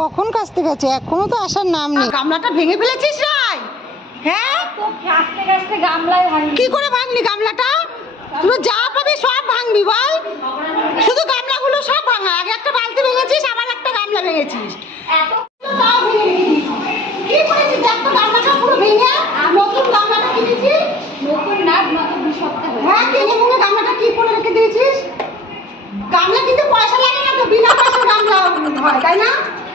কখন কাচতে গেছে, এখনো তো আসার নাম নেই। গামলাটা ভেঙে ফেলেছিস রাই? হ্যাঁ, কাচতে কাচতে গামলায় ভাঙি। কি করে ভাঙলি গামলাটা? তুই যা পাবি সব ভাঙবি বল। শুধু গামলাগুলো সব ভাঙা, আগে একটা বালতি ভেঙেছিস, আবার একটা গামলা ভেঙেছিস। এত তাও ভেঙে রেখেছিস। কি করেছিস দেখ তো, গামলাটা পুরো ভেঙে নতুন গামলাটা কিনেছিস। নতুন না, মাত্র 2 সপ্তাহ হয়েছে। হ্যাঁ, কিনে ভেঙে গামলাটা কি করে রেখে দিয়েছিস? গামলা কিন্তু পয়সা লাগে না তো, বিনা পয়সার গামলা হয় তাই না?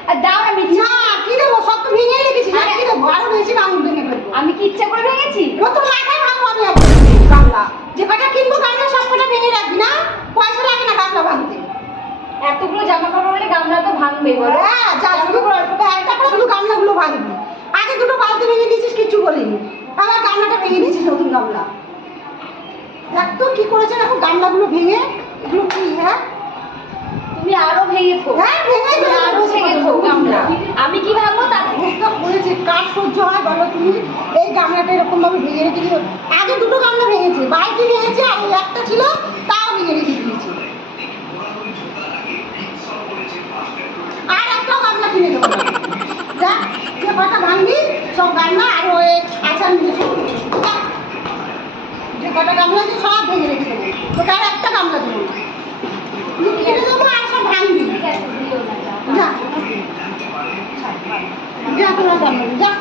আর দাও আমি না, কি দেবো, সব তো ভেঙে রেখেছিস। আর কি দেবো, আরো বেশি গামলা ভেঙে ফেলবো। আমি কি ইচ্ছা করে ভেঙেছি? নতুন মাথায় ভাঙবো আমি এখন গামলা। যে কটা কিনবো গামলা সব কটা ভেঙে রাখবি না, পয়সা লাগে না গামলা ভাঙতে। এতগুলো জামা কাপড় হলে গামলা তো ভাঙবে বলো। হ্যাঁ, যা শুধু একটা করে শুধু গামলাগুলো ভাঙবি। আগে দুটো বালতি ভেঙে দিয়েছিস, কিচ্ছু বলিনি, আবার গামলাটা ভেঙে দিয়েছিস নতুন গামলা। দেখ তো কি করেছে এখন গামলাগুলো ভেঙে। এগুলো কি? হ্যাঁ, তুমি আরো ভেঙেছো। হ্যাঁ ভেঙে তুমি আরো ভেঙেছো গামলা। আমি কি ভাঙবো তা? অবস্থা করেছে, কার সহ্য হয় বলো তুমি? এই গামলাটা এরকম ভাবে ভেঙে রেখে দিও। আগে দুটো গামলা ভেঙেছে, বালতি ভেঙেছে, আর ওই একটা ছিল তাও ভেঙে রেখে দিয়েছে। আর একটা গামলা কিনে দেবো না। যা, যে কটা ভাঙবি সব গামলা আর ওই আচার নিয়ে সব যে কটা গামলা আছে সব ভেঙে রেখে দেবো, তোকে আর একটা গামলা দেবো না। তুই কিনে দেবো আর সব ভাঙবি। ঠিক আছে, দিও না, যাও। যা, যা তোরা গামলা নিয়ে যা।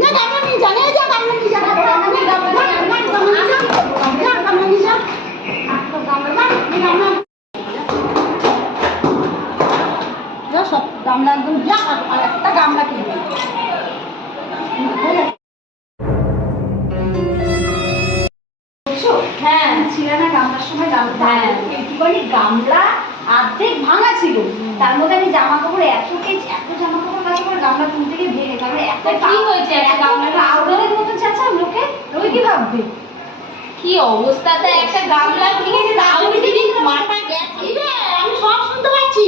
না গামলা নিয়ে যা, যা গামলা নিয়ে যা। গামলা নিয়ে যা। যা সব গামলা একদম যা, আর একটা গামলা কিনবে। হ্যাঁ, ছিল না গামলার সময় গামলা। হ্যাঁ, কি বলি গামলা অর্ধেক ভাঙা ছিল। তার মধ্যে আমি জামা কাপড় এত জামা কাপড় কাচা করে গামলা তুলতে গিয়ে ভেঙে তারপরে এত কি হয়েছে একটা গামলাটা আউডারের মতো চাচা লোকে ওই কি ভাববে কি অবস্থাতে একটা গামলা ভেঙে যে আউডি দিন মাথা গেছে। আমি সব শুনতে পাচ্ছি,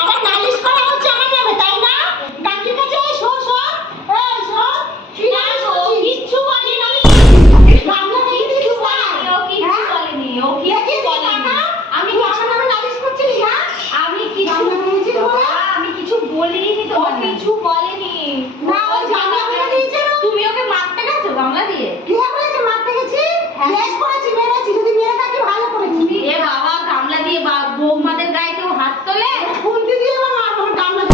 আবার নালিশ করা হচ্ছে আমার নামে তাই না? ডাক্তার কাছে এই শোন শোন, এই শোন, কি নালিশ করছিস? কিচ্ছু বলি না গামলা ভেঙে দিয়েছিস না? ও কিছু বলেনি, ও কিছু বলেনি। আমি আমার নামে নালিশ করছিস না? আমি কিছু গামলা ভেঙেছিস বলে? আমি কিছু বলিনি তো, কিছু বলেনি। না, ওই গামলা ভেঙে দিয়েছে না? তুমি ওকে মারতে গেছো গামলা দিয়ে? কি হয়েছে, মারতে গেছি? হ্যাঁ। বেশ করেছি, মেরেছি, যদি মেরে থাকি ভালো করেছি। এ বাবা, গামলা দিয়ে বৌমাদের গায়ে কেউ হাত তোলে? খুন্তি দিয়ে আমার মারবো, আমার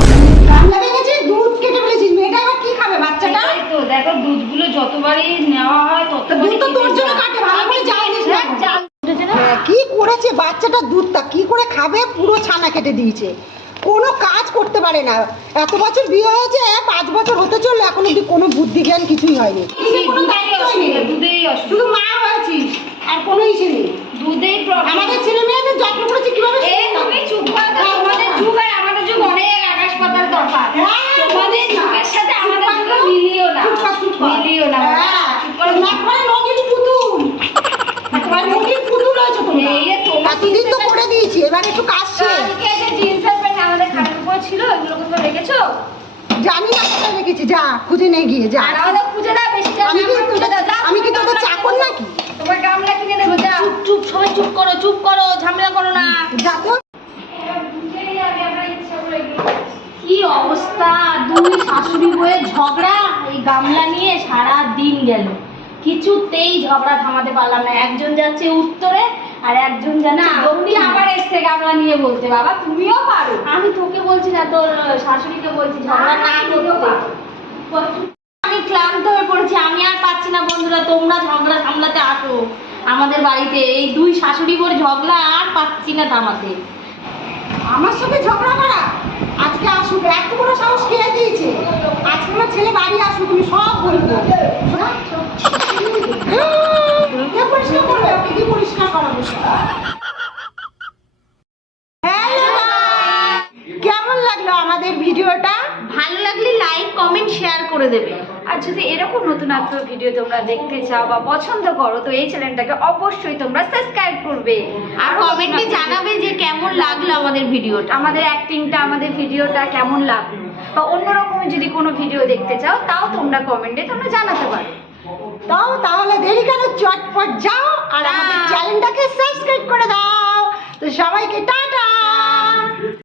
গামলা ভেঙেছি, দুধ কেটে ফেলেছিস, মেয়েটা এবার কি খাবে বাচ্চাটা? সেটাই তো, দেখো দুধগুলো যতবারই নেওয়া হয় ততবারই দুধ তো তোর জন্য কাটে, ভালো করে জানিস না? জাল উঠেছে না? হ্যাঁ, কি করেছে বাচ্চাটা, দুধটা কি করে খাবে, পুরো ছানা কেটে দিয়েছে, কোনো কাজ করতে পারে না। এত বছর বিয়ে হয়েছে, 5 বছর হতে চললো, এখন অব্দি কোনো বুদ্ধি জ্ঞান কিছুই হয়নি। কোনো দায়িত্বই নেই। দুধেই শুধু মা হয়েছিস, আর কোনো ইসে নেই। দুধেই প্রবলেম। আমাদের ছেলে মেয়েদের যত্ন করেছে কিভাবে? তুমি চুপ করে দাও, তোমাদের যুগ আর আমাদের যুগ অনেক আকাশ পাতাল তফাৎ। তোমাদের যুগের সাথে আমাদের যুগ মিলিও না, মিলিও না। চুপ করে একবারে নদীর পুতুল, একবারে নদীর পুতুল হয়েছে তুমি। এই যে তোমার এতদিন তো করে দিয়েছি, এবার একটু কাজ শেষ। কালকে যে জিন্সের প্যান্ট আমাদের খাটের উপর ছিল, এগুলো কোথাও রেখেছো? জানি না কোথায় রেখেছি, যা খুঁজে নিয়ে গিয়ে যা। আর আমাদের খুঁজে দাও, বেশি দাও। আমি কি তোদের চাকর নাকি? তোমার গামলা কিনে দেবো, যাও। চুপ, সবাই চুপ করো, ঝামেলা করো না। যা তো। কি অবস্থা, 2 শাশুড়ি বউয়ের ঝগড়া এই গামলা নিয়ে সারা দিন গেল, কিছুতেই ঝগড়া থামাতে পারলাম না। একজন যাচ্ছে উত্তরে আর একজন যাচ্ছে দক্ষিণে। আবার এসছে গামলা নিয়ে বলতে। বাবা তুমিও পারো, আমি তোকে বলছি না, তোর শাশুড়িকে বলছি ঝগড়া না করতে। আমি ক্লান্ত হয়ে পড়েছি, আমি আর পাচ্ছি না। বন্ধুরা, তোমরা ঝগড়া সামলাতে আসো আমাদের বাড়িতে। এই 2 শাশুড়ি বউয়ের ঝগড়া আর পাচ্ছি না থামাতে। আমার সাথে ঝগড়া করা? আজকে আসুক, এত বড় সাহস কে দিয়েছে? আজকে আমার ছেলে বাড়ি আসুক, তুমি সব বলবো। কে পরিষ্কার করবে? ওকে কি পরিষ্কার করাবো? কেমন লাগলো আমাদের ভিডিওটা? ভালো লাগলে লাইক কমেন্ট শেয়ার করে দেবে। আর যদি এরকম নতুন ভিডিও তোমরা দেখতে চাও বা পছন্দ করো, তো এই চ্যানেলটাকে অবশ্যই তোমরা সাবস্ক্রাইব করবে আর কমেন্টে জানাবে যে কেমন লাগলো আমাদের ভিডিওটা, আমাদের অ্যাক্টিংটা, আমাদের ভিডিওটা কেমন লাগলো। বা অন্যরকম যদি কোনো ভিডিও দেখতে চাও, তাও তোমরা কমেন্টে তোমরা জানাতে পারো। তাহলে দেরি কেন, চটপট যাও আর আমাদের চ্যানেলটাকে সাবস্ক্রাইব করে দাও। তো সবাইকে টাটা।